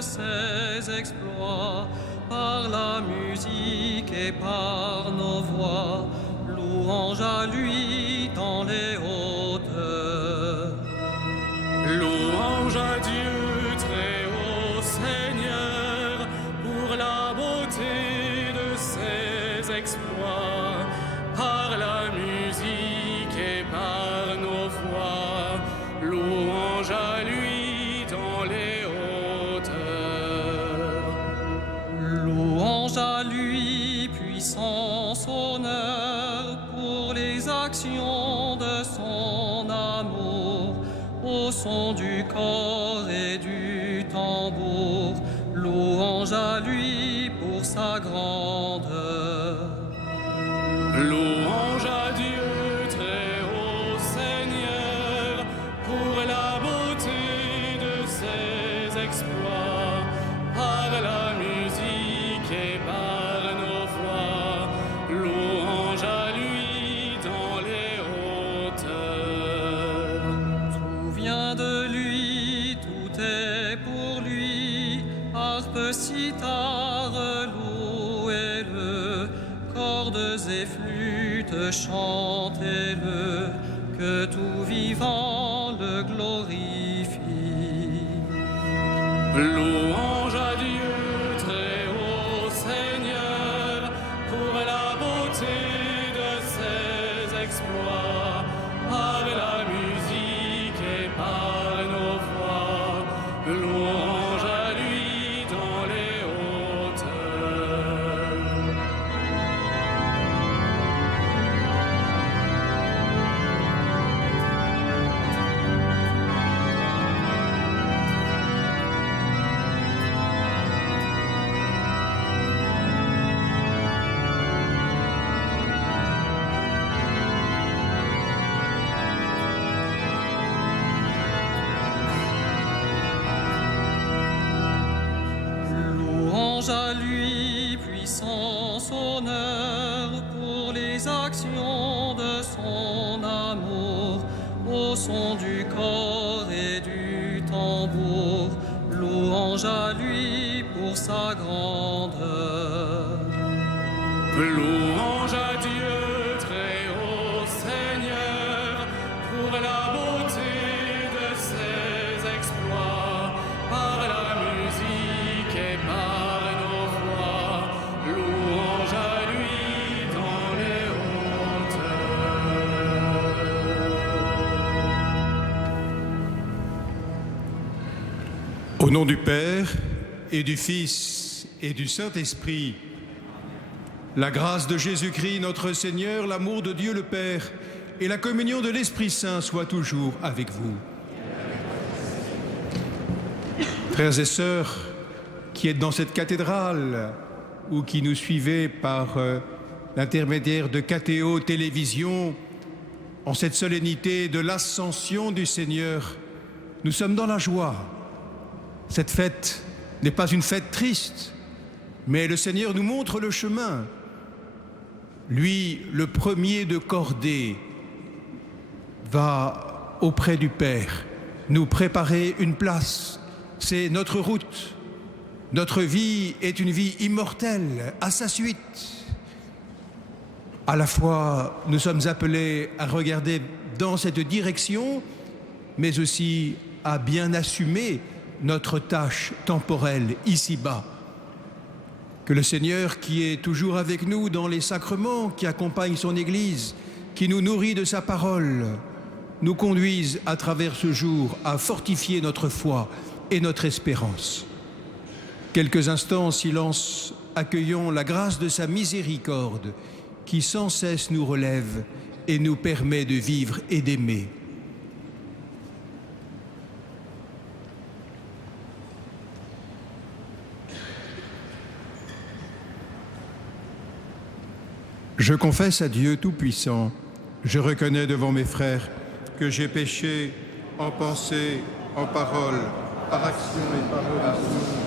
de ses exploits, par la musique et par nos voix, louange à lui dans les hauteurs. Louange à Dieu très haut Seigneur, pour la beauté de ses exploits, par la musique et par nos voix, louange à lui dans les hauteurs. Louange à lui, puissance, honneur, pour les actions de son amour, au son du corps et du tambour, louange à lui pour sa grandeur. Louange à Dieu très haut Seigneur, pour la beauté de ses exploits, par la musique et par nos voix, louange à lui dans les hauteurs. Tout vient de lui, tout est pour lui, harpe, cithare, louez-le, cordes et flûtes, chantez-le, que tout vivant le glorifie. Louange à Dieu très haut Seigneur, pour la beauté de ses exploits, par la musique et par nos voix, louange à lui dans les hauteurs. Louange à lui, puissance, honneur, pour les actions de son amour, au son du corps et du tambour, louange à lui pour sa grandeur. Louange à Dieu très haut Seigneur, pour la beauté de ses exploits, par la musique et par nos voix, louange à lui dans les hauteurs. Au nom du Père et du Fils et du Saint-Esprit, la grâce de Jésus-Christ, notre Seigneur, l'amour de Dieu le Père et la communion de l'Esprit Saint soient toujours avec vous. Frères et sœurs qui êtes dans cette cathédrale ou qui nous suivez par l'intermédiaire de KTO Télévision, en cette solennité de l'Ascension du Seigneur, nous sommes dans la joie. Cette fête n'est pas une fête triste, mais le Seigneur nous montre le chemin. Lui, le premier de cordée, va auprès du Père nous préparer une place. C'est notre route. Notre vie est une vie immortelle à sa suite. À la fois, nous sommes appelés à regarder dans cette direction, mais aussi à bien assumer notre tâche temporelle ici-bas. Que le Seigneur, qui est toujours avec nous dans les sacrements, qui accompagne son Église, qui nous nourrit de sa parole, nous conduise à travers ce jour à fortifier notre foi et notre espérance. Quelques instants en silence, accueillons la grâce de sa miséricorde qui sans cesse nous relève et nous permet de vivre et d'aimer. Je confesse à Dieu Tout-Puissant, je reconnais devant mes frères que j'ai péché en pensée, en parole, par action et par omission.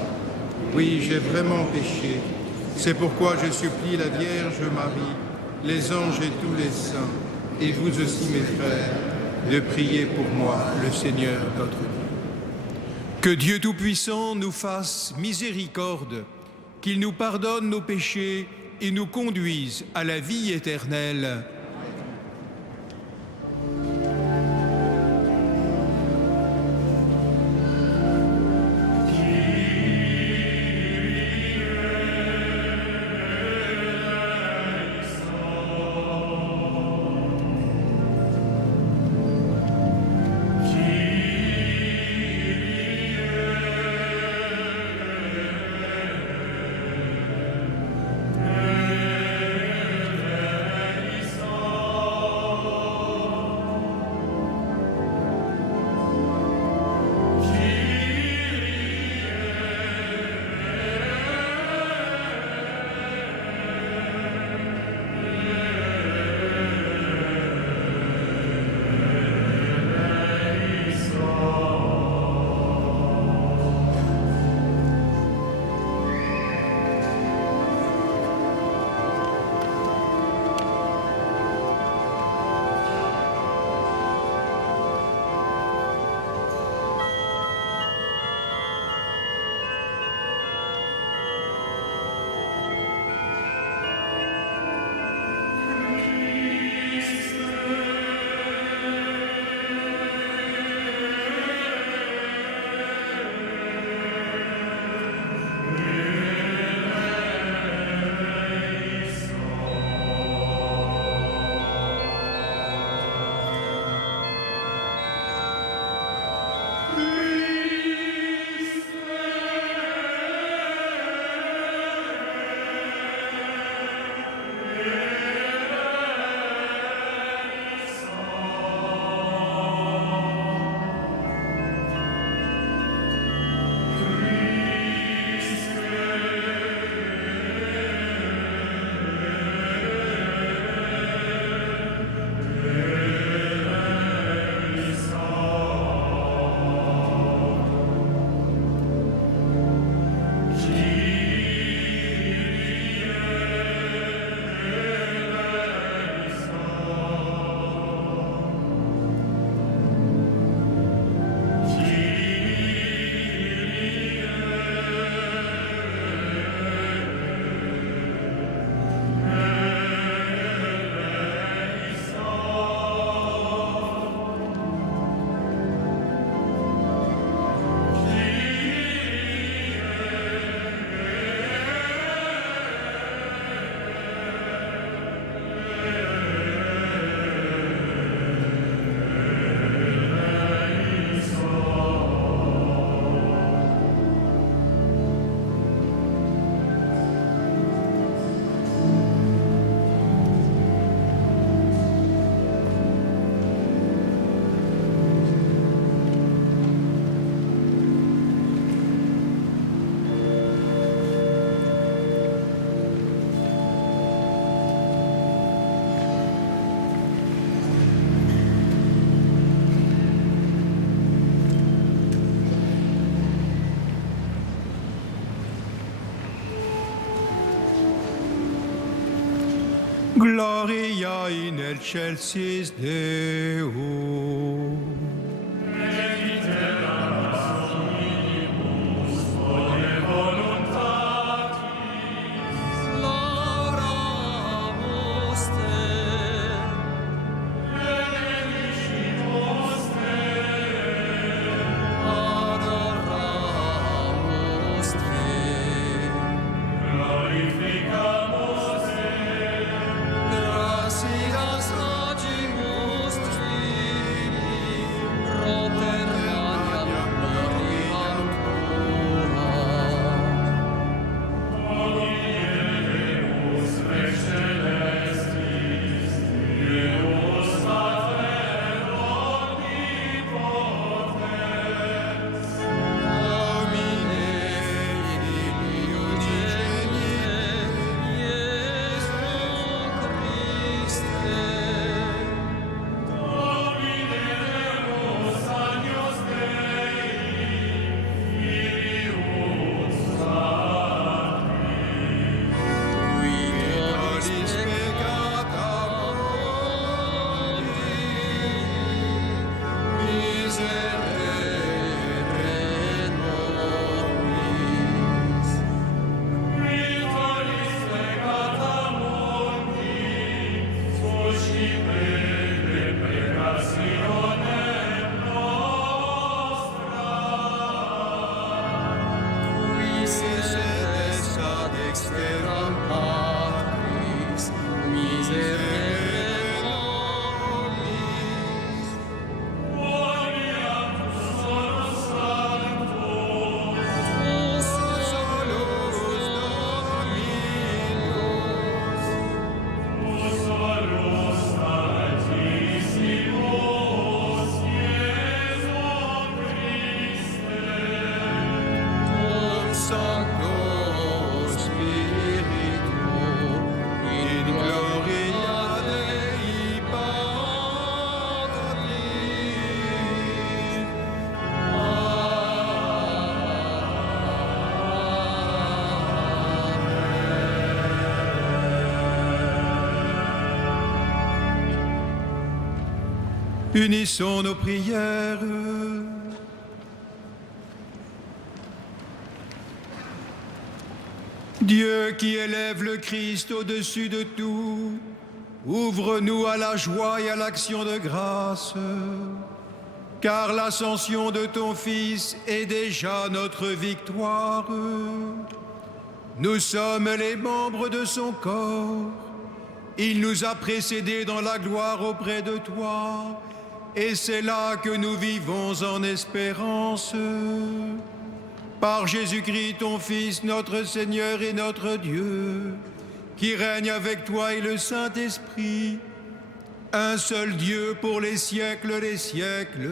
Oui, j'ai vraiment péché. C'est pourquoi je supplie la Vierge Marie, les anges et tous les saints, et vous aussi mes frères, de prier pour moi, le Seigneur notre Dieu. Que Dieu Tout-Puissant nous fasse miséricorde, qu'il nous pardonne nos péchés et nous conduise à la vie éternelle. Gloria in excelsis Deo. Gracias agimus Trinitatis. Unissons nos prières. Dieu qui élève le Christ au-dessus de tout, ouvre-nous à la joie et à l'action de grâce, car l'ascension de ton Fils est déjà notre victoire. Nous sommes les membres de son corps. Il nous a précédés dans la gloire auprès de toi, et c'est là que nous vivons en espérance. Par Jésus-Christ, ton Fils, notre Seigneur et notre Dieu, qui règne avec toi et le Saint-Esprit, un seul Dieu pour les siècles des siècles.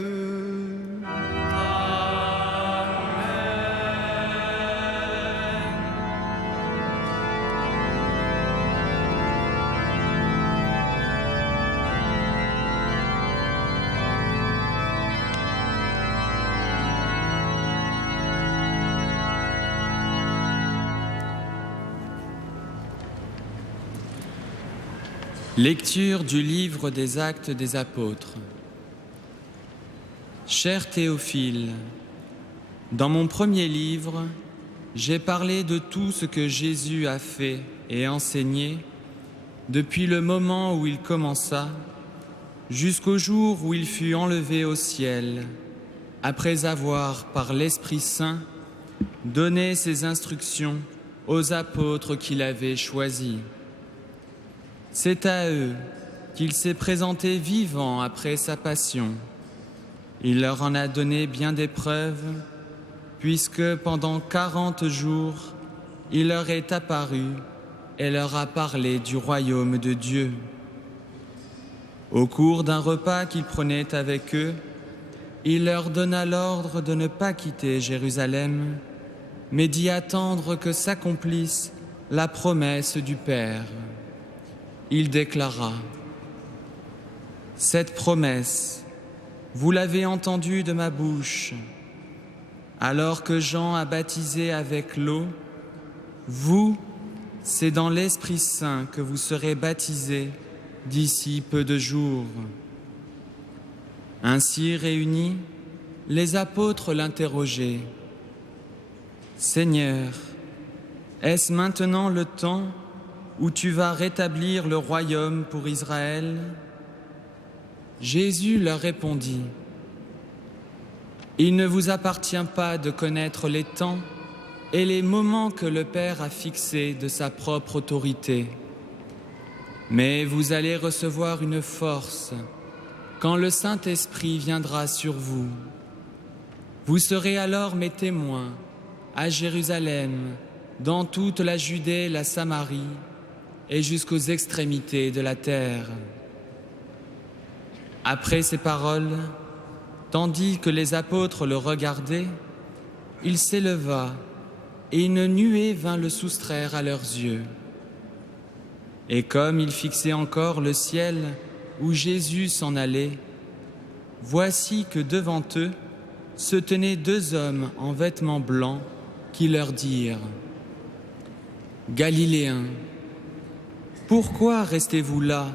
Lecture du livre des Actes des Apôtres. Cher Théophile, dans mon premier livre, j'ai parlé de tout ce que Jésus a fait et enseigné depuis le moment où il commença jusqu'au jour où il fut enlevé au ciel, après avoir, par l'Esprit Saint, donné ses instructions aux apôtres qu'il avait choisis. C'est à eux qu'il s'est présenté vivant après sa passion. Il leur en a donné bien des preuves, puisque pendant 40 jours, il leur est apparu et leur a parlé du royaume de Dieu. Au cours d'un repas qu'il prenait avec eux, il leur donna l'ordre de ne pas quitter Jérusalem, mais d'y attendre que s'accomplisse la promesse du Père. Il déclara : « Cette promesse, vous l'avez entendue de ma bouche. Alors que Jean a baptisé avec l'eau, vous, c'est dans l'Esprit Saint que vous serez baptisés d'ici peu de jours. » Ainsi réunis, les apôtres l'interrogeaient : « Seigneur, est-ce maintenant le temps où tu vas rétablir le royaume pour Israël ?» Jésus leur répondit : « Il ne vous appartient pas de connaître les temps et les moments que le Père a fixés de sa propre autorité. Mais vous allez recevoir une force quand le Saint-Esprit viendra sur vous. Vous serez alors mes témoins à Jérusalem, dans toute la Judée, la Samarie et jusqu'aux extrémités de la terre. » Après ces paroles, tandis que les apôtres le regardaient, il s'éleva et une nuée vint le soustraire à leurs yeux. Et comme ils fixaient encore le ciel où Jésus s'en allait, voici que devant eux se tenaient deux hommes en vêtements blancs qui leur dirent : « Galiléens, pourquoi restez-vous là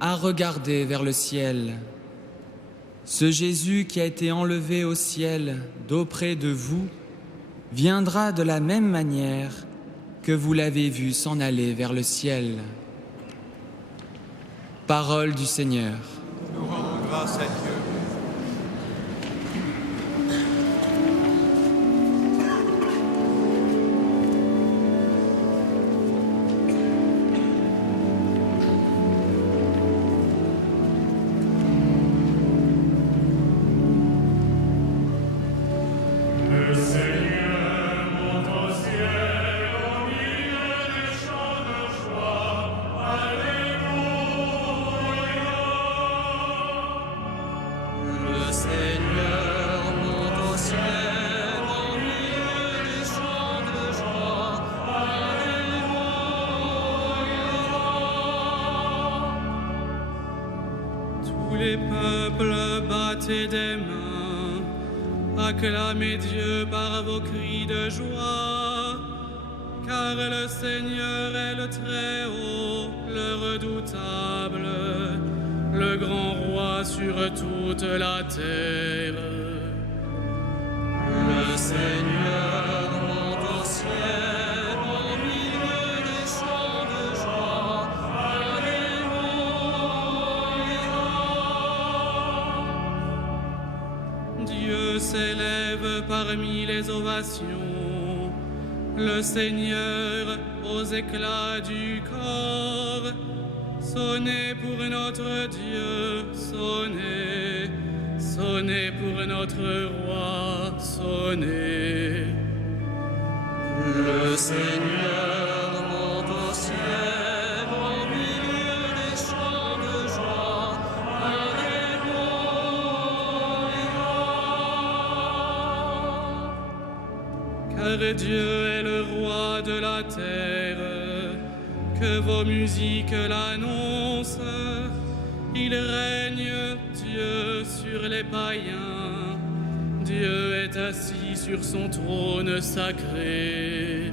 à regarder vers le ciel ? Ce Jésus qui a été enlevé au ciel d'auprès de vous viendra de la même manière que vous l'avez vu s'en aller vers le ciel. » Parole du Seigneur. Nous rendons grâce à Dieu. Les peuples, battez des mains, acclamez Dieu par vos cris de joie, car le Seigneur est le Très-Haut, le Redoutable, le grand roi sur toute la terre. Le Seigneur monte au ciel au milieu des chants de joie. Alléluia. Dieu s'élève parmi les ovations, le Seigneur aux éclats du corps. Sonnez pour notre Dieu, sonnez, sonnez pour notre roi, sonnez. Le Seigneur monte au ciel au milieu des chants de joie. Alléluia. Car Dieu est le roi de la terre, que vos musiques l'annoncent. Il règne, Dieu, sur les païens. Dieu est assis sur son trône sacré.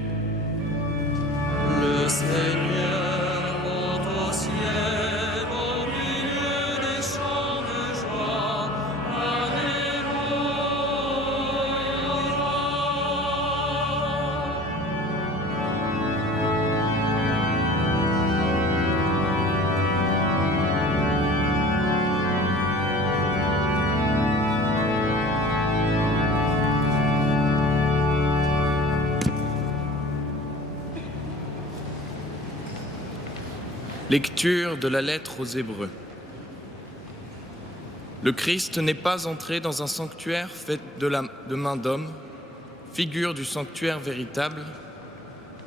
Le Seigneur monte au ciel au milieu des chants de joie. Lecture de la lettre aux Hébreux. Le Christ n'est pas entré dans un sanctuaire fait de main d'homme, figure du sanctuaire véritable.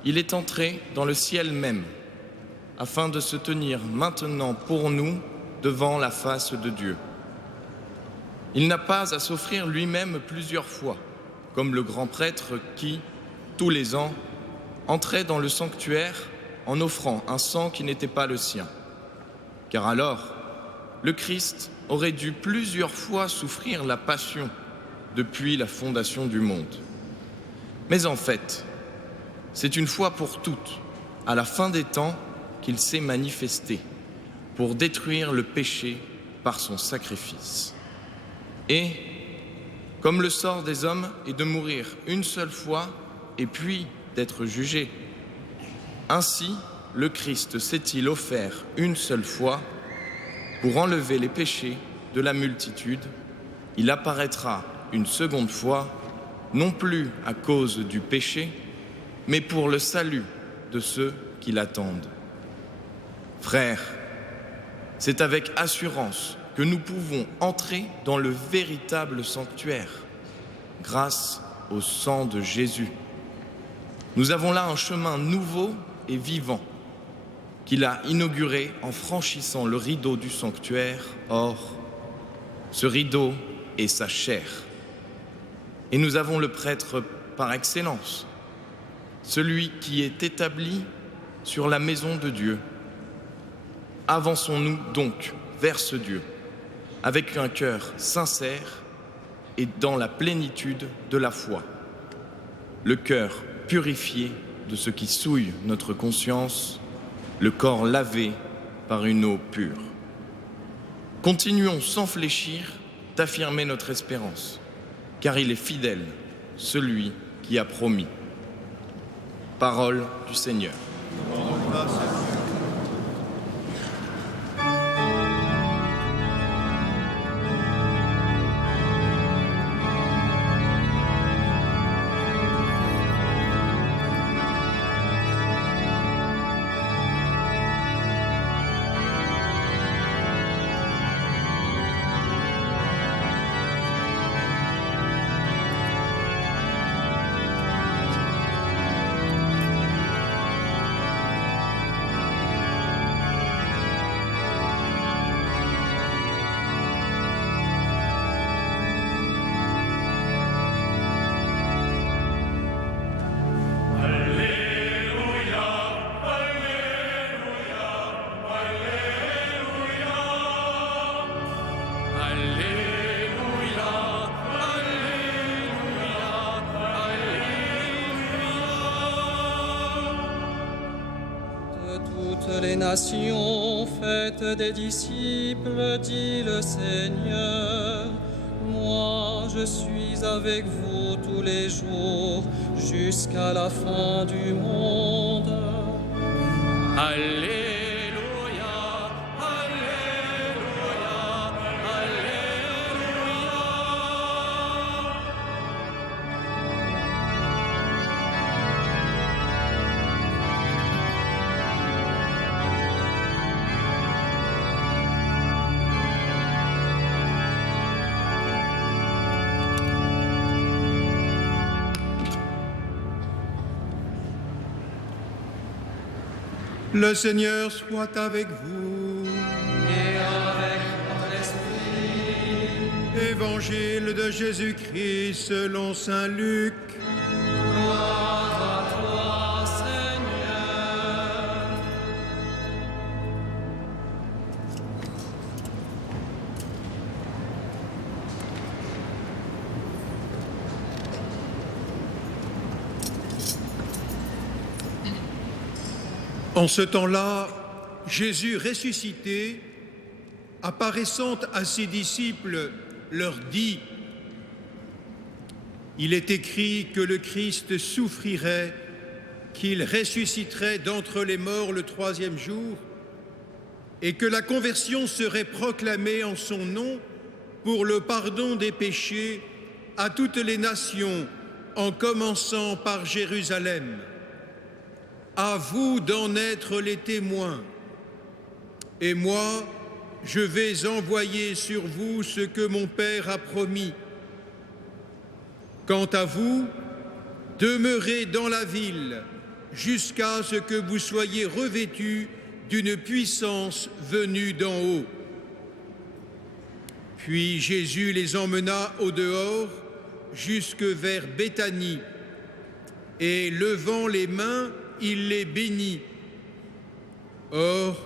Il est entré dans le ciel même, afin de se tenir maintenant pour nous devant la face de Dieu. Il n'a pas à s'offrir lui-même plusieurs fois, comme le grand prêtre qui, tous les ans, entrait dans le sanctuaire en offrant un sang qui n'était pas le sien. Car alors, le Christ aurait dû plusieurs fois souffrir la passion depuis la fondation du monde. Mais en fait, c'est une fois pour toutes, à la fin des temps, qu'il s'est manifesté pour détruire le péché par son sacrifice. Et, comme le sort des hommes est de mourir une seule fois et puis d'être jugé, ainsi, le Christ s'est-il offert une seule fois pour enlever les péchés de la multitude. Il apparaîtra une seconde fois, non plus à cause du péché, mais pour le salut de ceux qui l'attendent. Frères, c'est avec assurance que nous pouvons entrer dans le véritable sanctuaire, grâce au sang de Jésus. Nous avons là un chemin nouveau et vivant qu'il a inauguré en franchissant le rideau du sanctuaire. Or, ce rideau est sa chair. Et nous avons le prêtre par excellence, celui qui est établi sur la maison de Dieu. Avançons-nous donc vers ce Dieu, avec un cœur sincère et dans la plénitude de la foi, le cœur purifié de ce qui souille notre conscience, le corps lavé par une eau pure. Continuons sans fléchir d'affirmer notre espérance, car il est fidèle, celui qui a promis. Parole du Seigneur. toutes les nations, faites des disciples, dit le Seigneur. Moi, je suis avec vous tous les jours, jusqu'à la fin du monde. Alléluia, Alléluia, Alléluia. Le Seigneur soit avec vous. Et avec votre esprit, Évangile de Jésus-Christ selon saint Luc. gloire à toi, Seigneur. En ce temps-là, Jésus ressuscité, apparaissant à ses disciples, leur dit : Il est écrit que le Christ souffrirait, qu'il ressusciterait d'entre les morts le troisième jour, et que la conversion serait proclamée en son nom pour le pardon des péchés à toutes les nations, en commençant par Jérusalem. À vous d'en être les témoins. Et moi, je vais envoyer sur vous ce que mon Père a promis. Quant à vous, demeurez dans la ville jusqu'à ce que vous soyez revêtus d'une puissance venue d'en haut. Puis Jésus les emmena au dehors jusque vers Béthanie, et levant les mains, il les bénit. Or,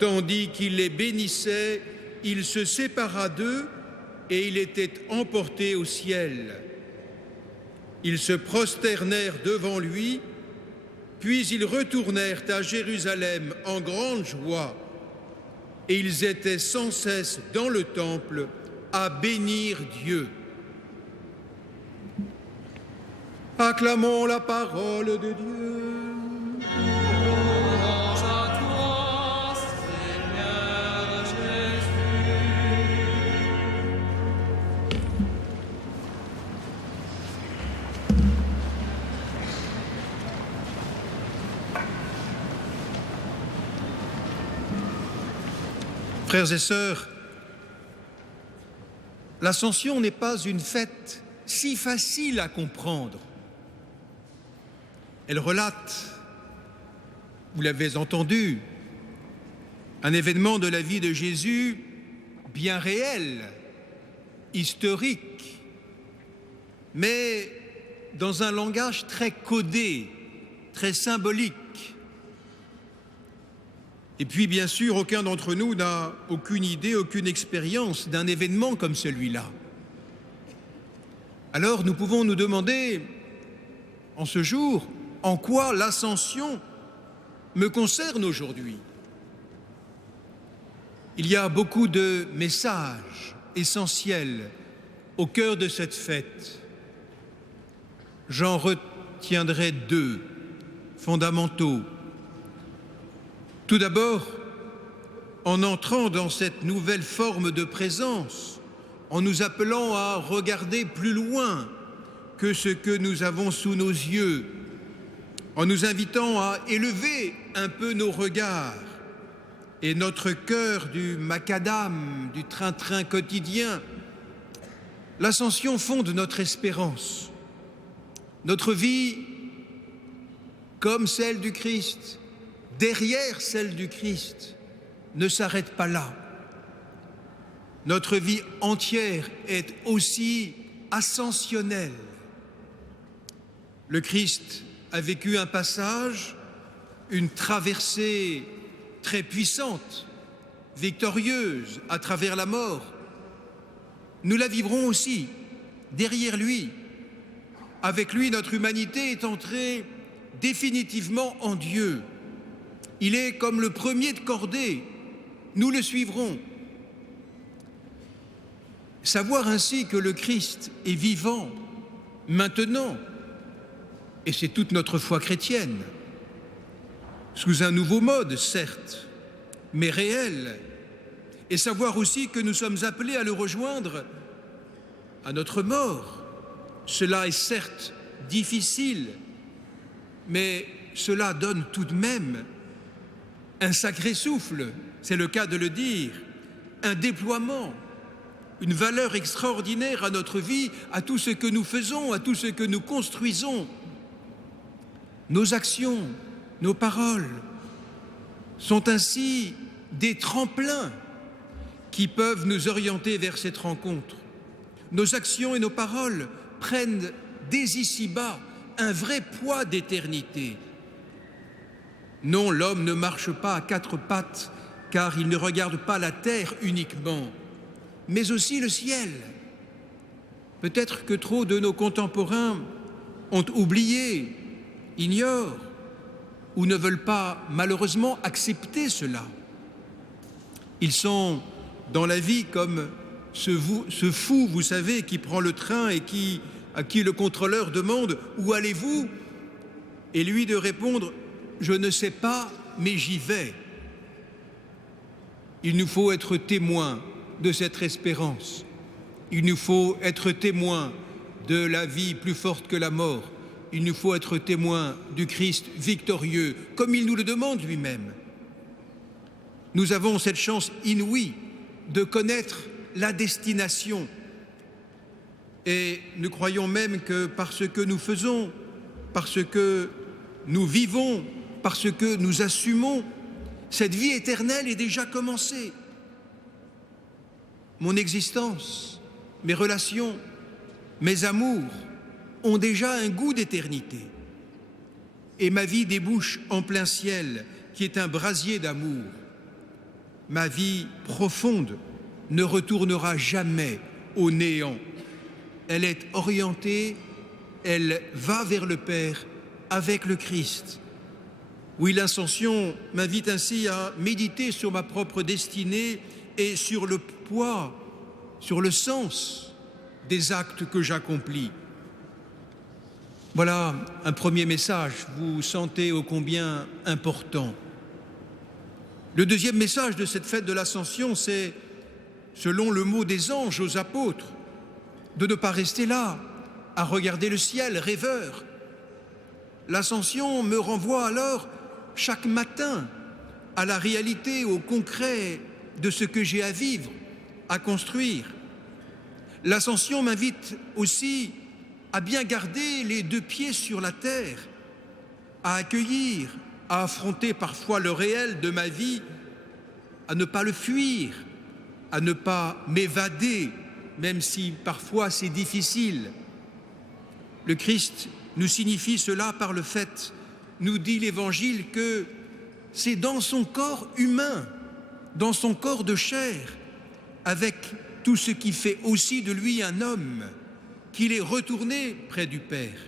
tandis qu'il les bénissait, il se sépara d'eux et il était emporté au ciel. Ils se prosternèrent devant lui, puis ils retournèrent à Jérusalem en grande joie, et ils étaient sans cesse dans le temple à bénir Dieu. Acclamons la parole de Dieu. Louange à toi, Seigneur Jésus. Frères et sœurs, l'Ascension n'est pas une fête si facile à comprendre. Elle relate, vous l'avez entendu, un événement de la vie de Jésus bien réel, historique, mais dans un langage très codé, très symbolique. Et puis, bien sûr, aucun d'entre nous n'a aucune idée, aucune expérience d'un événement comme celui-là. Alors, nous pouvons nous demander, en ce jour, en quoi l'Ascension me concerne aujourd'hui. Il y a beaucoup de messages essentiels au cœur de cette fête. J'en retiendrai deux fondamentaux. Tout d'abord, en entrant dans cette nouvelle forme de présence, en nous appelant à regarder plus loin que ce que nous avons sous nos yeux, en nous invitant à élever un peu nos regards et notre cœur du macadam, du train-train quotidien, l'Ascension fonde notre espérance. Notre vie, comme celle du Christ, derrière celle du Christ, ne s'arrête pas là. Notre vie entière est aussi ascensionnelle. Le Christ a vécu un passage, une traversée très puissante, victorieuse à travers la mort. Nous la vivrons aussi derrière lui. Avec lui, notre humanité est entrée définitivement en Dieu. Il est comme le premier de cordée. Nous le suivrons. Savoir ainsi que le Christ est vivant, maintenant, et c'est toute notre foi chrétienne, sous un nouveau mode, certes, mais réel, et savoir aussi que nous sommes appelés à le rejoindre à notre mort. Cela est certes difficile, mais cela donne tout de même un sacré souffle, c'est le cas de le dire, un déploiement, une valeur extraordinaire à notre vie, à tout ce que nous faisons, à tout ce que nous construisons. Nos actions, nos paroles sont ainsi des tremplins qui peuvent nous orienter vers cette rencontre. Nos actions et nos paroles prennent dès ici-bas un vrai poids d'éternité. Non, l'homme ne marche pas à quatre pattes, car il ne regarde pas la terre uniquement, mais aussi le ciel. Peut-être que trop de nos contemporains ont oublié, ignorent ou ne veulent pas malheureusement accepter cela. Ils sont dans la vie comme ce fou, vous savez, qui prend le train et à qui le contrôleur demande « Où allez-vous » et lui de répondre « Je ne sais pas, mais j'y vais ». Il nous faut être témoins de cette espérance. Il nous faut être témoins de la vie plus forte que la mort. Il nous faut être témoins du Christ victorieux, comme il nous le demande lui-même. Nous avons cette chance inouïe de connaître la destination. Et nous croyons même que parce que nous faisons, parce que nous vivons, parce que nous assumons, cette vie éternelle est déjà commencée. Mon existence, mes relations, mes amours ont déjà un goût d'éternité. Et ma vie débouche en plein ciel, qui est un brasier d'amour. Ma vie profonde ne retournera jamais au néant. Elle est orientée, elle va vers le Père avec le Christ. Oui, l'Ascension m'invite ainsi à méditer sur ma propre destinée et sur le poids, sur le sens des actes que j'accomplis. Voilà un premier message, vous sentez ô combien important. Le deuxième message de cette fête de l'Ascension, c'est, selon le mot des anges aux apôtres, de ne pas rester là, à regarder le ciel, rêveur. L'Ascension me renvoie alors chaque matin à la réalité, au concret de ce que j'ai à vivre, à construire. L'Ascension m'invite aussi à bien garder les deux pieds sur la terre, à accueillir, à affronter parfois le réel de ma vie, à ne pas le fuir, à ne pas m'évader, même si parfois c'est difficile. Le Christ nous signifie cela par le fait, nous dit l'Évangile, que c'est dans son corps humain, dans son corps de chair, avec tout ce qui fait aussi de lui un homme, qu'il est retourné près du Père.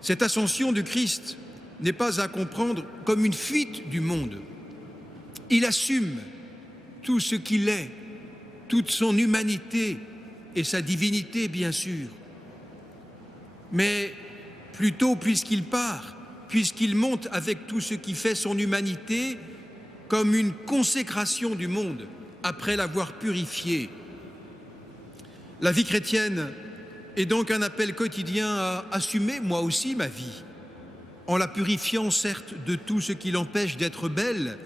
Cette ascension du Christ n'est pas à comprendre comme une fuite du monde. Il assume tout ce qu'il est, toute son humanité et sa divinité, bien sûr. Mais plutôt, puisqu'il part, puisqu'il monte avec tout ce qui fait son humanité, comme une consécration du monde, après l'avoir purifié. La vie chrétienne est donc un appel quotidien à assumer, moi aussi, ma vie, en la purifiant, certes, de tout ce qui l'empêche d'être belle,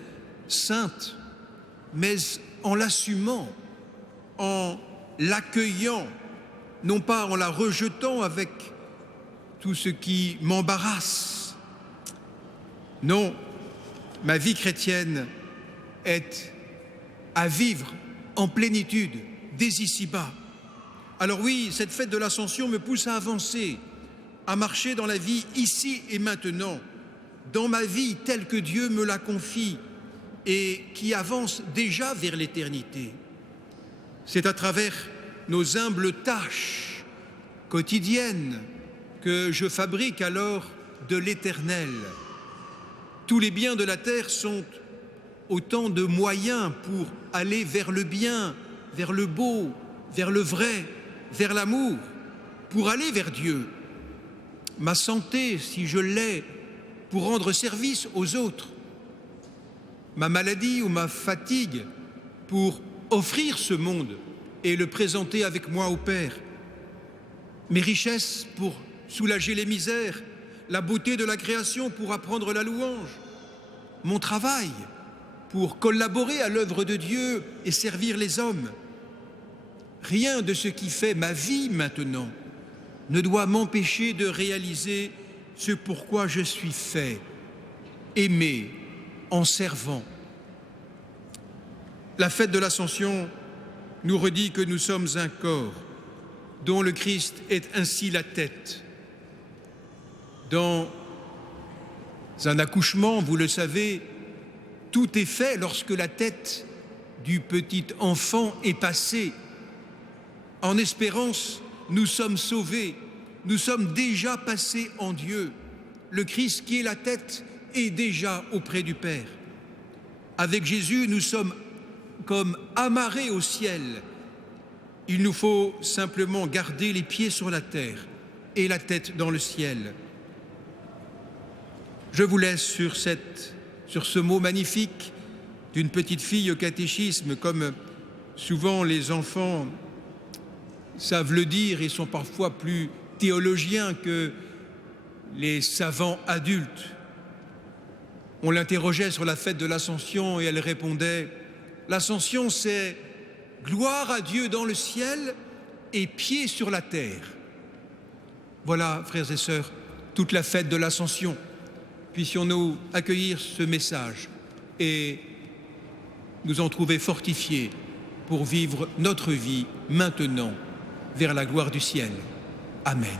sainte, mais en l'assumant, en l'accueillant, non pas en la rejetant avec tout ce qui m'embarrasse. Non, ma vie chrétienne est à vivre en plénitude, dès ici-bas. Alors oui, cette fête de l'Ascension me pousse à avancer, à marcher dans la vie ici et maintenant, dans ma vie telle que Dieu me la confie et qui avance déjà vers l'éternité. C'est à travers nos humbles tâches quotidiennes que je fabrique alors de l'éternel. Tous les biens de la terre sont autant de moyens pour aller vers le bien, vers le beau, vers le vrai, vers l'amour, pour aller vers Dieu. Ma santé, si je l'ai, pour rendre service aux autres. Ma maladie ou ma fatigue, pour offrir ce monde et le présenter avec moi au Père. Mes richesses pour soulager les misères, la beauté de la création pour apprendre la louange. Mon travail pour collaborer à l'œuvre de Dieu et servir les hommes. Rien de ce qui fait ma vie maintenant ne doit m'empêcher de réaliser ce pourquoi je suis fait, aimer en servant. La fête de l'Ascension nous redit que nous sommes un corps dont le Christ est ainsi la tête. Dans un accouchement, vous le savez, tout est fait lorsque la tête du petit enfant est passée. En espérance, nous sommes sauvés, nous sommes déjà passés en Dieu. Le Christ qui est la tête est déjà auprès du Père. Avec Jésus, nous sommes comme amarrés au ciel. Il nous faut simplement garder les pieds sur la terre et la tête dans le ciel. Je vous laisse sur ce mot magnifique d'une petite fille au catéchisme, comme souvent les enfants savent le dire et sont parfois plus théologiens que les savants adultes. On l'interrogeait sur la fête de l'Ascension et elle répondait « L'Ascension, c'est gloire à Dieu dans le ciel et pied sur la terre. » Voilà, frères et sœurs, toute la fête de l'Ascension. Puissions-nous accueillir ce message et nous en trouver fortifiés pour vivre notre vie maintenant vers la gloire du ciel. Amen.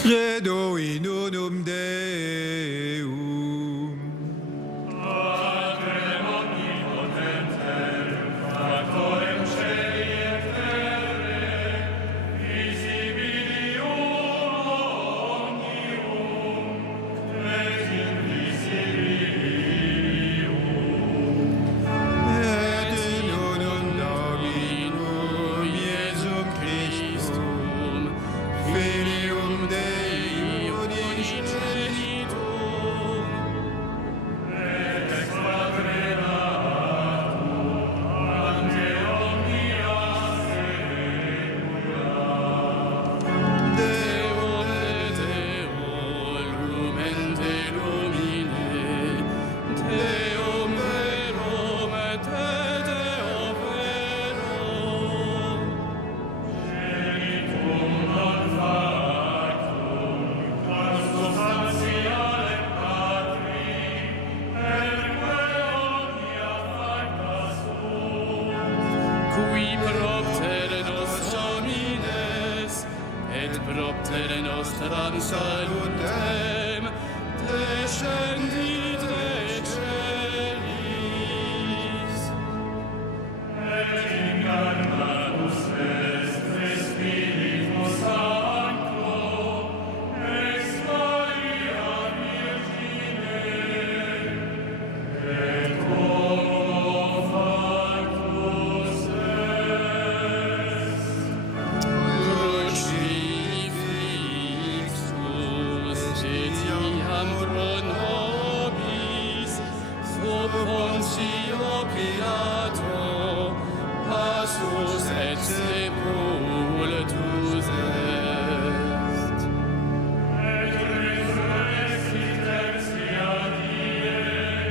Credo in unum Deum. Patrem omnipotentem, Factorem caeli et terrae, visibilium omnium, et invisibilium. Et in unum Dominum Iesum Christum, Filium Dei Unigenitum, et ex patrinatum, ante omnia saecula. Deum et Deo, lumen de lumine, Deum verum et Deo verum, genitum non factum, consubstantiale Patri, perque omnia facta sunt, qui propter nos homines, et propter nostram salutem, descendit ex celis. Et incarnatus est Spiritus Sancto, ex Maria Virgine, et homo factus est. Crucifixus etiam pro nobis, sub Pontio Pilato, passus et sepultus est. Et resurrexit tertia die,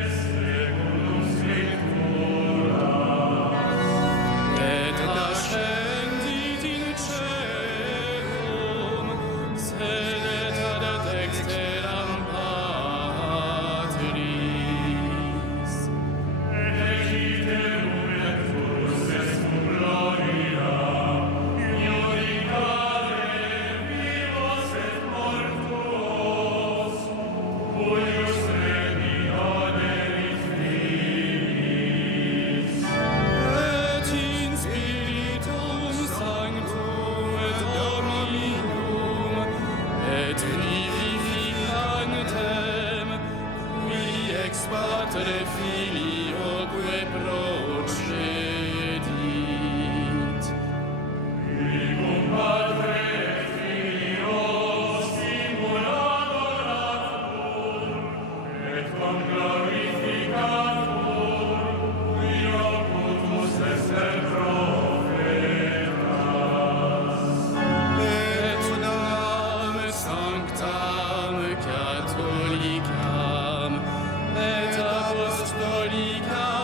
Patre Filioque procedit. Icum Patre Filio simuladoratur, et cum glorificatur, qui ocultus esse profetas. Et nam sanctam catholicam et apostolicam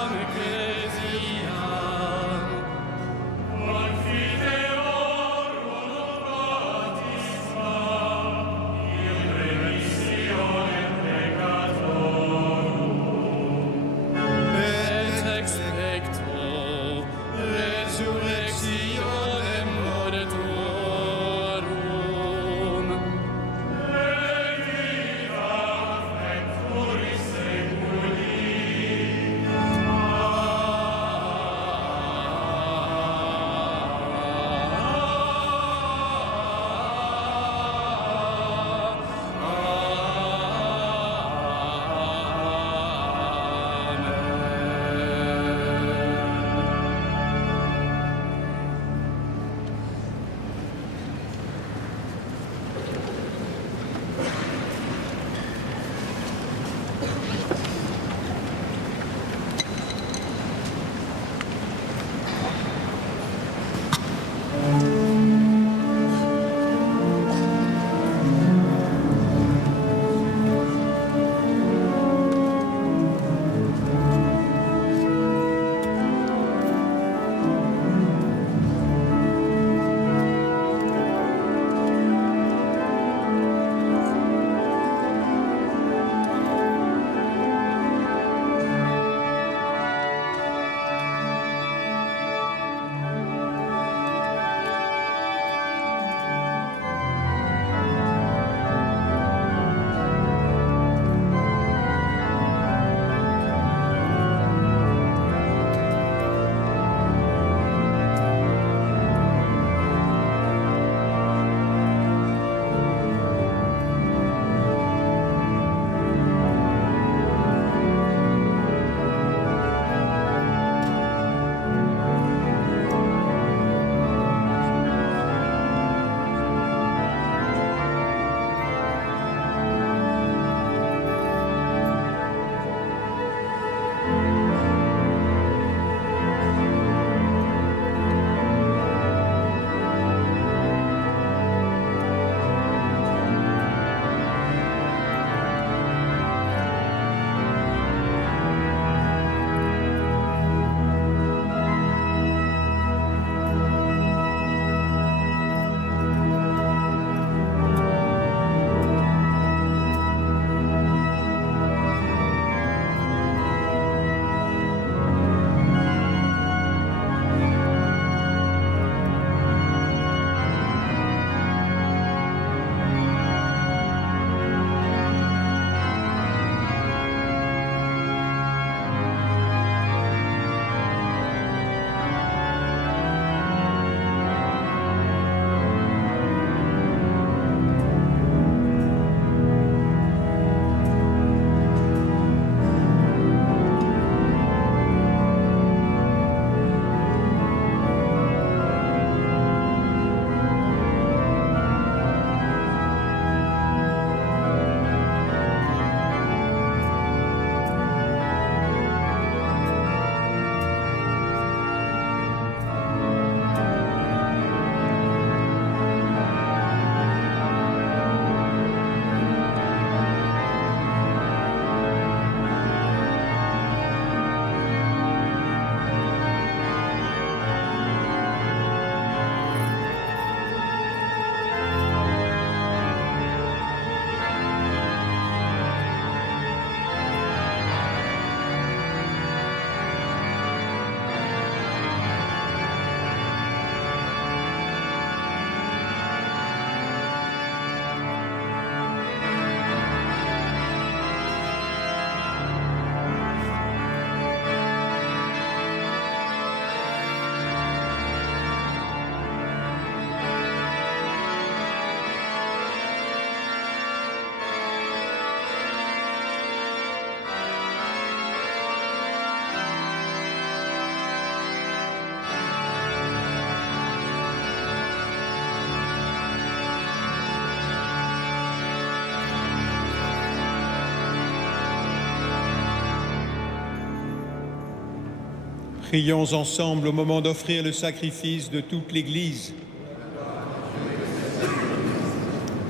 Prions ensemble au moment d'offrir le sacrifice de toute l'Église.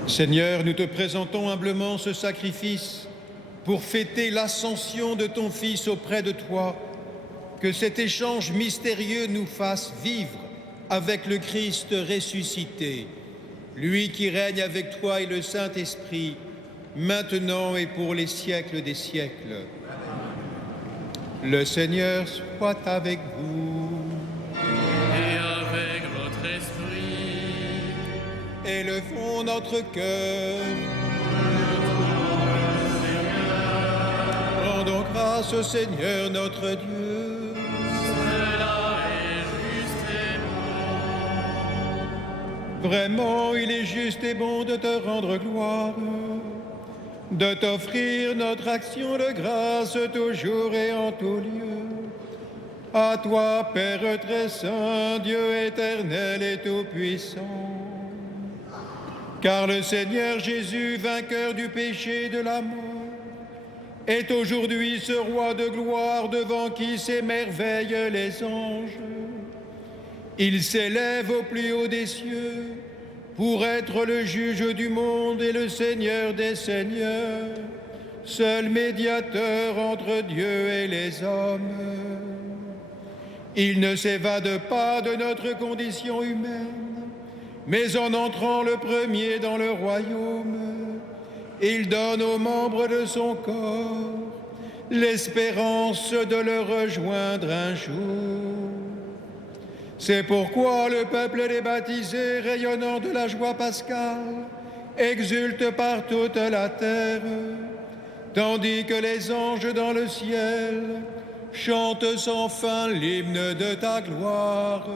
Seigneur, nous te présentons humblement ce sacrifice pour fêter l'ascension de ton Fils auprès de toi. Que cet échange mystérieux nous fasse vivre avec le Christ ressuscité, lui qui règne avec toi et le Saint-Esprit, maintenant et pour les siècles des siècles. Le Seigneur soit avec vous. Et avec votre esprit. Élevons notre cœur. Rendons grâce au Seigneur notre Dieu. Cela est juste et bon. Vraiment, il est juste et bon de te rendre gloire, de t'offrir notre action de grâce toujours et en tout lieu. À toi, Père très saint, Dieu éternel et tout-puissant. Car le Seigneur Jésus, vainqueur du péché et de la mort, est aujourd'hui ce roi de gloire devant qui s'émerveillent les anges. Il s'élève au plus haut des cieux pour être le juge du monde et le Seigneur des seigneurs, seul médiateur entre Dieu et les hommes. Il ne s'évade pas de notre condition humaine, mais en entrant le premier dans le royaume, il donne aux membres de son corps l'espérance de le rejoindre un jour. C'est pourquoi le peuple des baptisés, rayonnant de la joie pascale, exulte par toute la terre, tandis que les anges dans le ciel chantent sans fin l'hymne de ta gloire.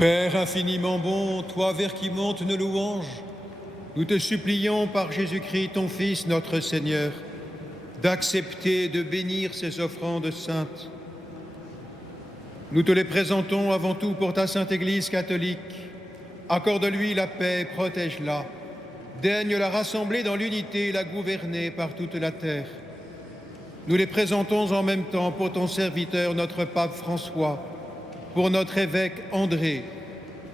Père infiniment bon, toi vers qui montent nos louanges, nous te supplions par Jésus-Christ, ton Fils, notre Seigneur, d'accepter de bénir ces offrandes saintes. Nous te les présentons avant tout pour ta Sainte Église catholique. Accorde-lui la paix, protège-la. Daigne la rassembler dans l'unité et la gouverner par toute la terre. Nous les présentons en même temps pour ton serviteur, notre pape François, pour notre évêque André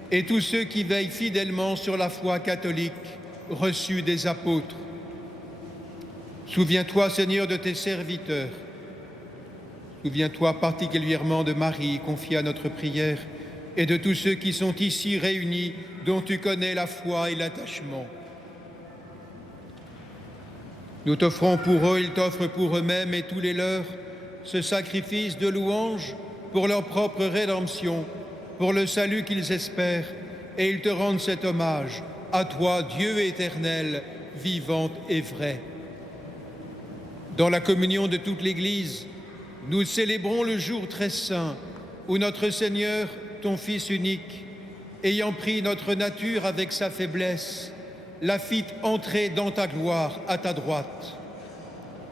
et tous ceux qui veillent fidèlement sur la foi catholique reçue des apôtres. Souviens-toi, Seigneur, de tes serviteurs. Souviens-toi particulièrement de Marie, confiée à notre prière, et de tous ceux qui sont ici réunis, dont tu connais la foi et l'attachement. Nous t'offrons pour eux, ils t'offrent pour eux-mêmes et tous les leurs, ce sacrifice de louange pour leur propre rédemption, pour le salut qu'ils espèrent, et ils te rendent cet hommage, à toi, Dieu éternel, vivant et vrai. Dans la communion de toute l'Église, nous célébrons le jour très saint où notre Seigneur, ton Fils unique, ayant pris notre nature avec sa faiblesse, la fit entrer dans ta gloire à ta droite.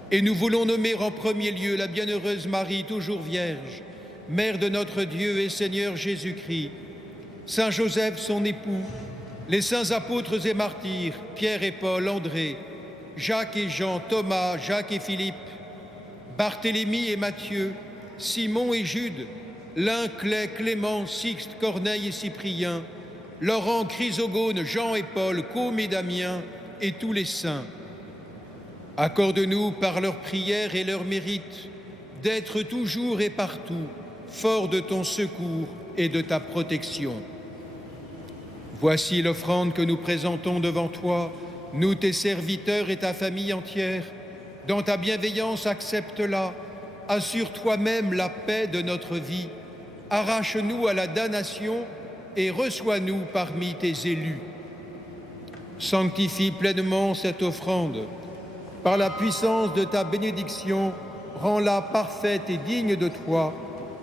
Et nous voulons nommer en premier lieu la bienheureuse Marie, toujours vierge, Mère de notre Dieu et Seigneur Jésus-Christ, Saint Joseph, son époux, les saints apôtres et martyrs, Pierre et Paul, André, Jacques et Jean, Thomas, Jacques et Philippe, Barthélemy et Matthieu, Simon et Jude, Lin, Clément, Sixte, Corneille et Cyprien, Laurent, Chrysogone, Jean et Paul, Côme et Damien, et tous les saints. Accorde-nous par leurs prières et leurs mérites d'être toujours et partout forts de ton secours et de ta protection. Voici l'offrande que nous présentons devant toi, nous tes serviteurs et ta famille entière. Dans ta bienveillance, accepte-la, assure toi-même la paix de notre vie, arrache-nous à la damnation et reçois-nous parmi tes élus. Sanctifie pleinement cette offrande. Par la puissance de ta bénédiction, rends-la parfaite et digne de toi,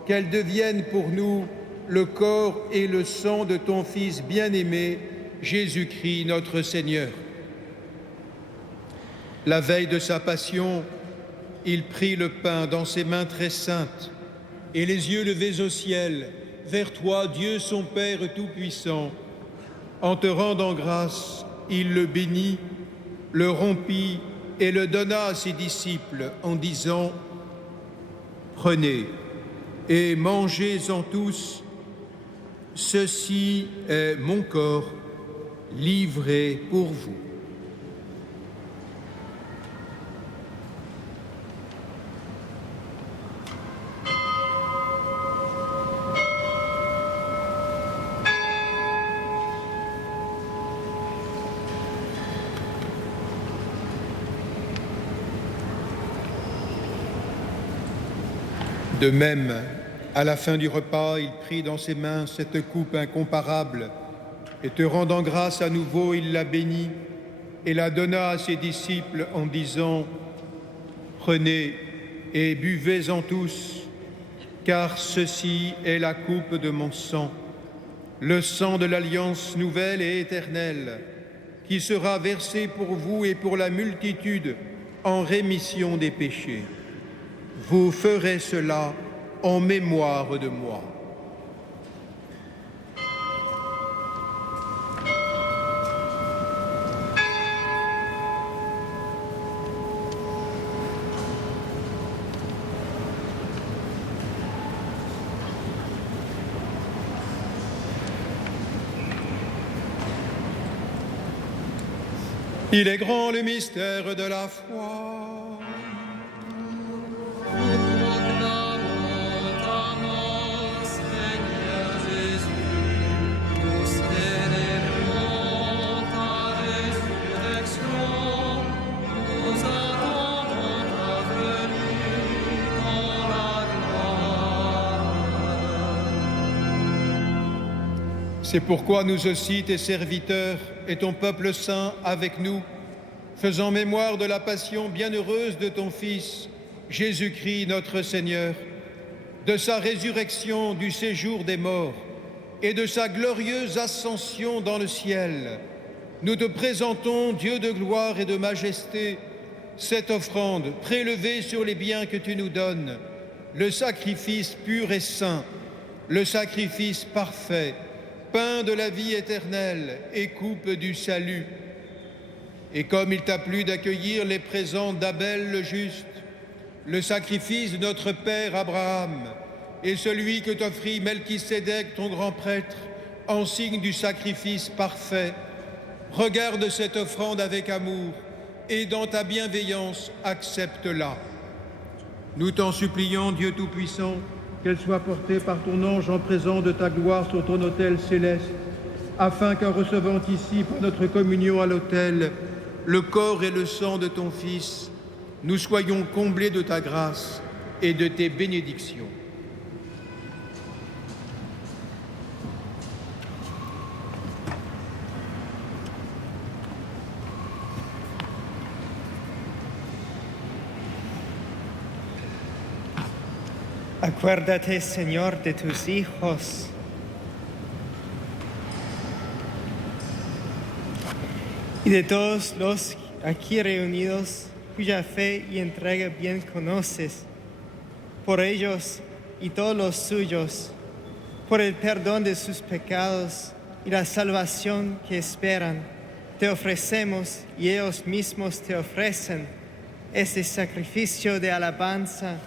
qu'elle devienne pour nous le corps et le sang de ton Fils bien-aimé, Jésus-Christ notre Seigneur. La veille de sa passion, il prit le pain dans ses mains très saintes, et les yeux levés au ciel, vers toi, Dieu son Père Tout-Puissant. En te rendant grâce, il le bénit, le rompit et le donna à ses disciples en disant : « Prenez et mangez-en tous, ceci est mon corps livré pour vous. » De même, à la fin du repas, il prit dans ses mains cette coupe incomparable et te rendant grâce à nouveau, il la bénit et la donna à ses disciples en disant : « Prenez et buvez-en tous, car ceci est la coupe de mon sang, le sang de l'alliance nouvelle et éternelle, qui sera versé pour vous et pour la multitude en rémission des péchés. Vous ferez cela en mémoire de moi. » Il est grand le mystère de la foi. C'est pourquoi nous aussi, tes serviteurs et ton peuple saint avec nous, faisant mémoire de la passion bienheureuse de ton Fils, Jésus-Christ notre Seigneur, de sa résurrection du séjour des morts et de sa glorieuse ascension dans le ciel, nous te présentons, Dieu de gloire et de majesté, cette offrande prélevée sur les biens que tu nous donnes, le sacrifice pur et saint, le sacrifice parfait, pain de la vie éternelle et coupe du salut. Et comme il t'a plu d'accueillir les présents d'Abel le juste, le sacrifice de notre père Abraham et celui que t'offrit Melchisédek, ton grand prêtre, en signe du sacrifice parfait, regarde cette offrande avec amour et dans ta bienveillance, accepte-la. Nous t'en supplions, Dieu Tout-Puissant, qu'elle soit portée par ton ange en présence de ta gloire sur ton autel céleste, afin qu'en recevant ici, pour notre communion à l'autel, le corps et le sang de ton Fils, nous soyons comblés de ta grâce et de tes bénédictions. Acuérdate, Señor, de tus hijos y de todos los aquí reunidos cuya fe y entrega bien conoces, por ellos y todos los suyos, por el perdón de sus pecados y la salvación que esperan, te ofrecemos y ellos mismos te ofrecen este sacrificio de alabanza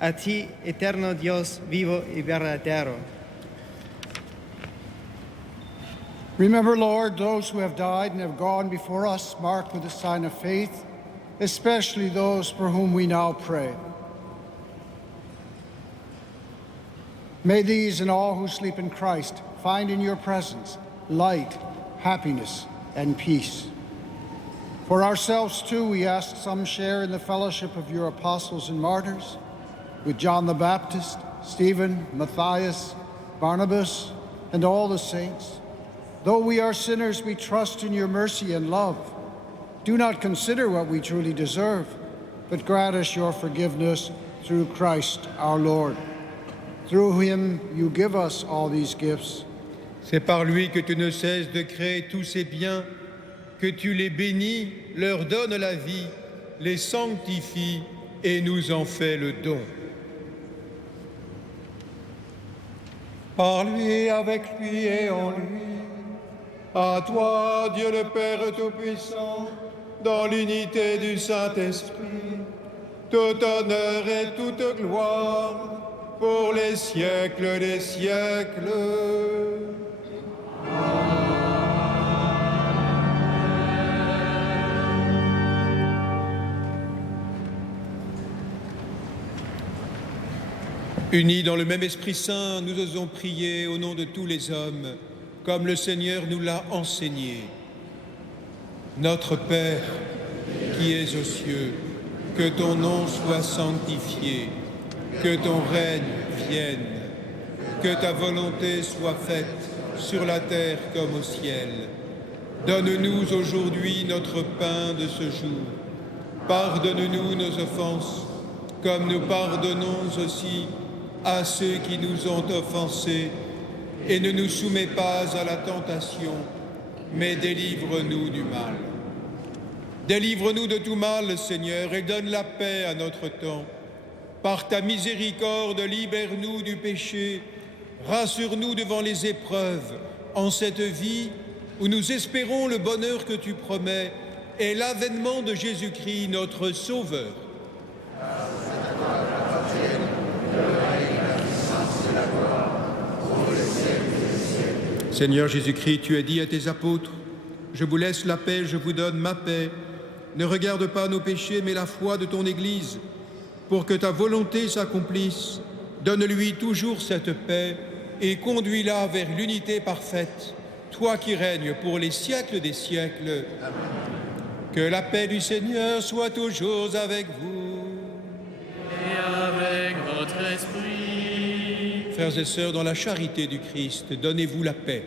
a ti, eterno Dios vivo y verdadero. Remember, Lord, those who have died and have gone before us, marked with the sign of faith, especially those for whom we now pray. May these and all who sleep in Christ find in your presence light, happiness, and peace. For ourselves, too, we ask some share in the fellowship of your apostles and martyrs, with John the Baptist, Stephen, Matthias, Barnabas, and all the saints. Though we are sinners, we trust in your mercy and love. Do not consider what we truly deserve, but grant us your forgiveness through Christ our Lord. Through him you give us all these gifts. C'est par lui que tu ne cesses de créer tous ces biens, que tu les bénis, leur donnes la vie, les sanctifies et nous en fais le don. Par lui, avec lui et en lui, à toi, Dieu le Père Tout-Puissant, dans l'unité du Saint-Esprit, tout honneur et toute gloire, pour les siècles des siècles. Unis dans le même Esprit Saint, nous osons prier au nom de tous les hommes, comme le Seigneur nous l'a enseigné. Notre Père, qui es aux cieux, que ton nom soit sanctifié, que ton règne vienne, que ta volonté soit faite sur la terre comme au ciel. Donne-nous aujourd'hui notre pain de ce jour. Pardonne-nous nos offenses, comme nous pardonnons aussi à ceux qui nous ont offensés, et ne nous soumets pas à la tentation, mais délivre-nous du mal. Délivre-nous de tout mal, Seigneur, et donne la paix à notre temps. Par ta miséricorde, libère-nous du péché, rassure-nous devant les épreuves, en cette vie où nous espérons le bonheur que tu promets et l'avènement de Jésus-Christ, notre Sauveur. Seigneur Jésus-Christ, tu as dit à tes apôtres, « Je vous laisse la paix, je vous donne ma paix. Ne regarde pas nos péchés, mais la foi de ton Église. Pour que ta volonté s'accomplisse, donne-lui toujours cette paix et conduis-la vers l'unité parfaite, toi qui règnes pour les siècles des siècles. Amen. Que la paix du Seigneur soit toujours avec vous. Et avec votre esprit. Frères et sœurs, dans la charité du Christ, donnez-vous la paix.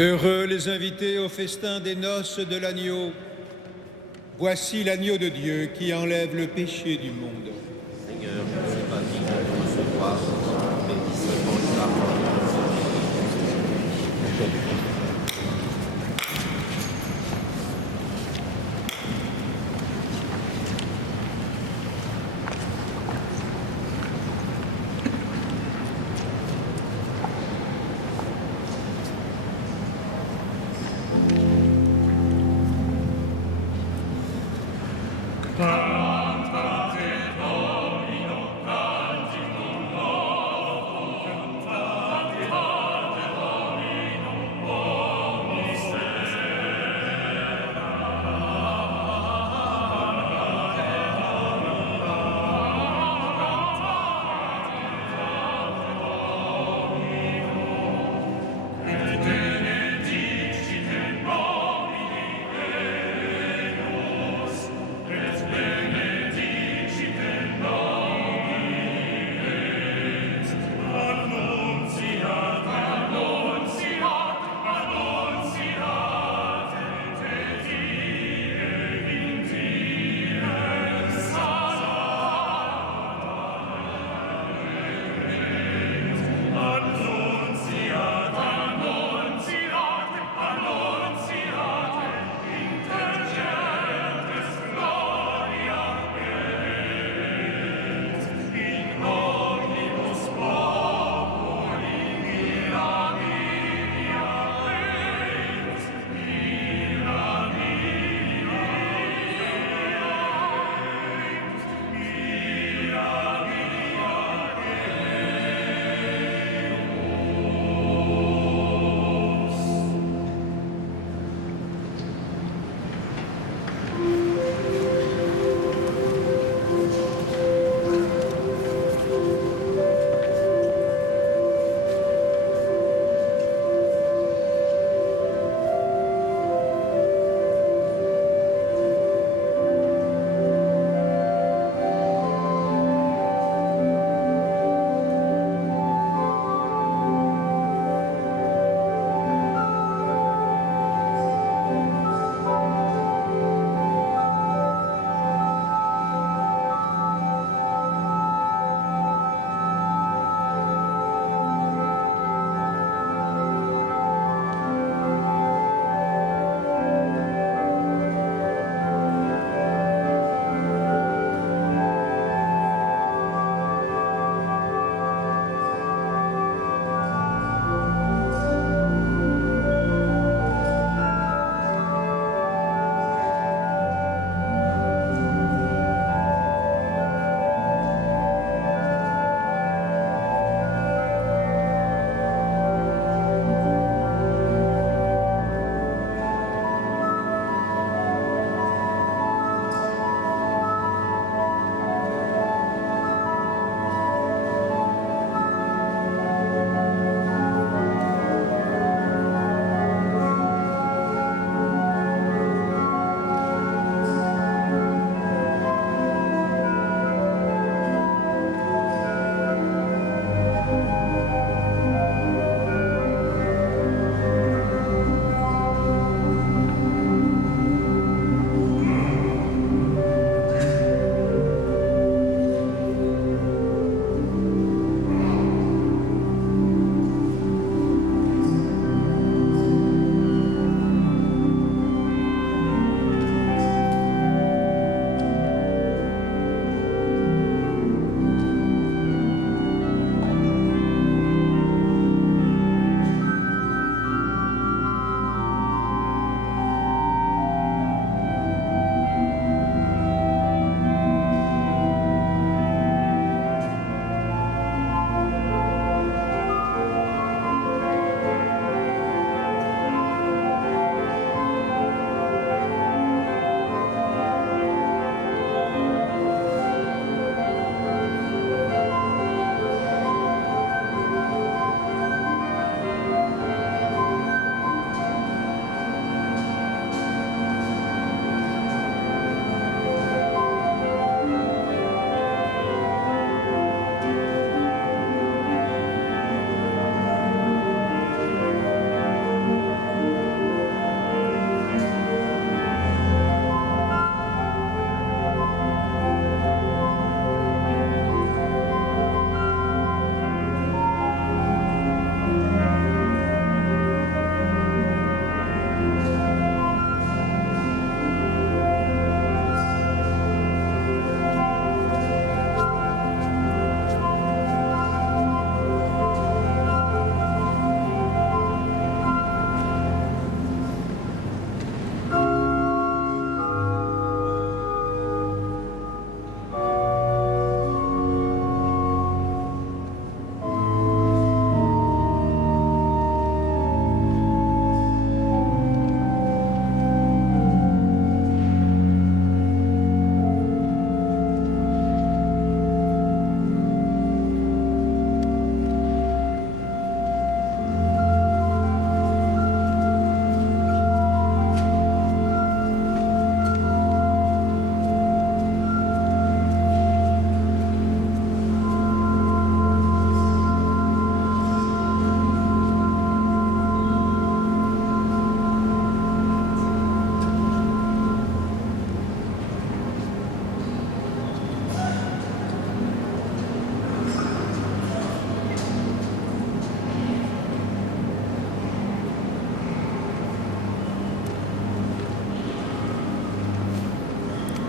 Heureux les invités au festin des noces de l'agneau. Voici l'agneau de Dieu qui enlève le péché du monde. Seigneur, je ne suis pas digne de recevoir, mais dis seulement une parole. Cantate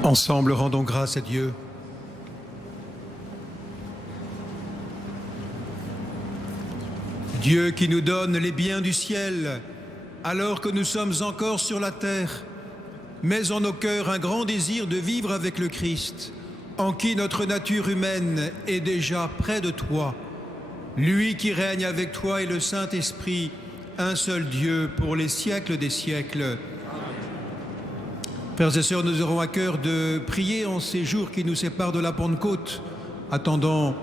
Ensemble, rendons grâce à Dieu. Dieu qui nous donne les biens du ciel, alors que nous sommes encore sur la terre, mets en nos cœurs un grand désir de vivre avec le Christ, en qui notre nature humaine est déjà près de toi, lui qui règne avec toi et le Saint-Esprit, un seul Dieu pour les siècles des siècles. Frères et sœurs, nous aurons à cœur de prier en ces jours qui nous séparent de la Pentecôte, attendant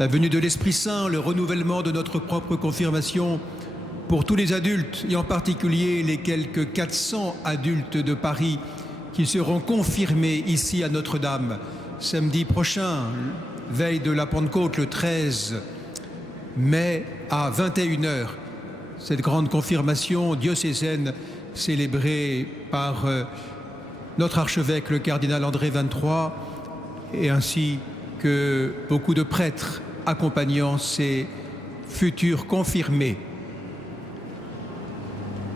la venue de l'Esprit Saint, le renouvellement de notre propre confirmation pour tous les adultes, et en particulier les quelques 400 adultes de Paris qui seront confirmés ici à Notre-Dame samedi prochain, veille de la Pentecôte, le 13 mai à 21h. Cette grande confirmation diocésaine célébrée par notre archevêque, le cardinal André XXIII, et ainsi que beaucoup de prêtres accompagnant ces futurs confirmés.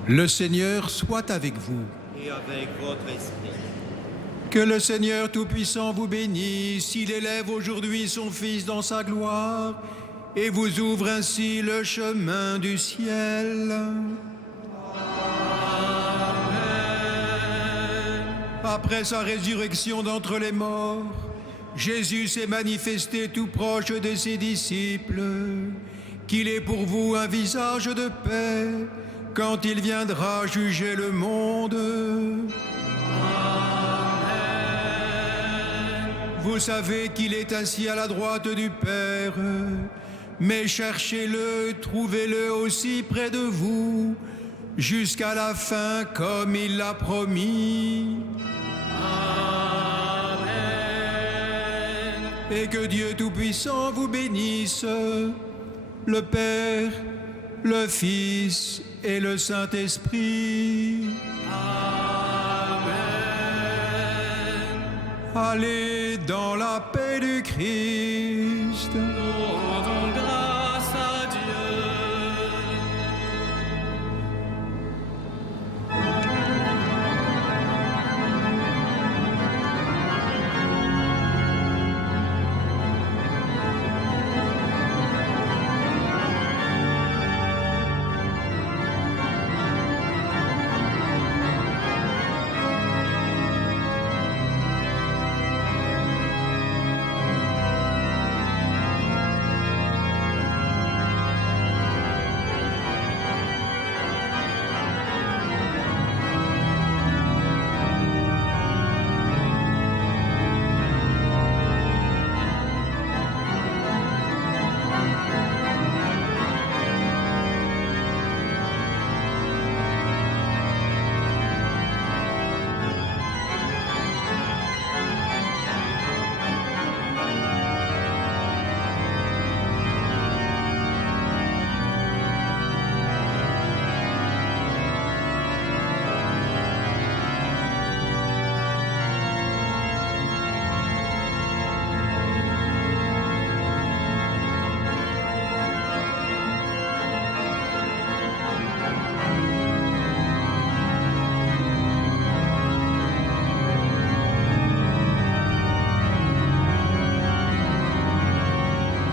Le Seigneur soit avec vous. Et avec votre esprit. Que le Seigneur Tout-Puissant vous bénisse, il élève aujourd'hui son Fils dans sa gloire et vous ouvre ainsi le chemin du ciel. Après sa résurrection d'entre les morts, Jésus s'est manifesté tout proche de ses disciples, qu'il est pour vous un visage de paix quand il viendra juger le monde. Amen. Vous savez qu'il est assis à la droite du Père, mais cherchez-le, trouvez-le aussi près de vous, jusqu'à la fin comme il l'a promis. Et que Dieu Tout-Puissant vous bénisse, le Père, le Fils et le Saint-Esprit. Amen. Allez dans la paix du Christ.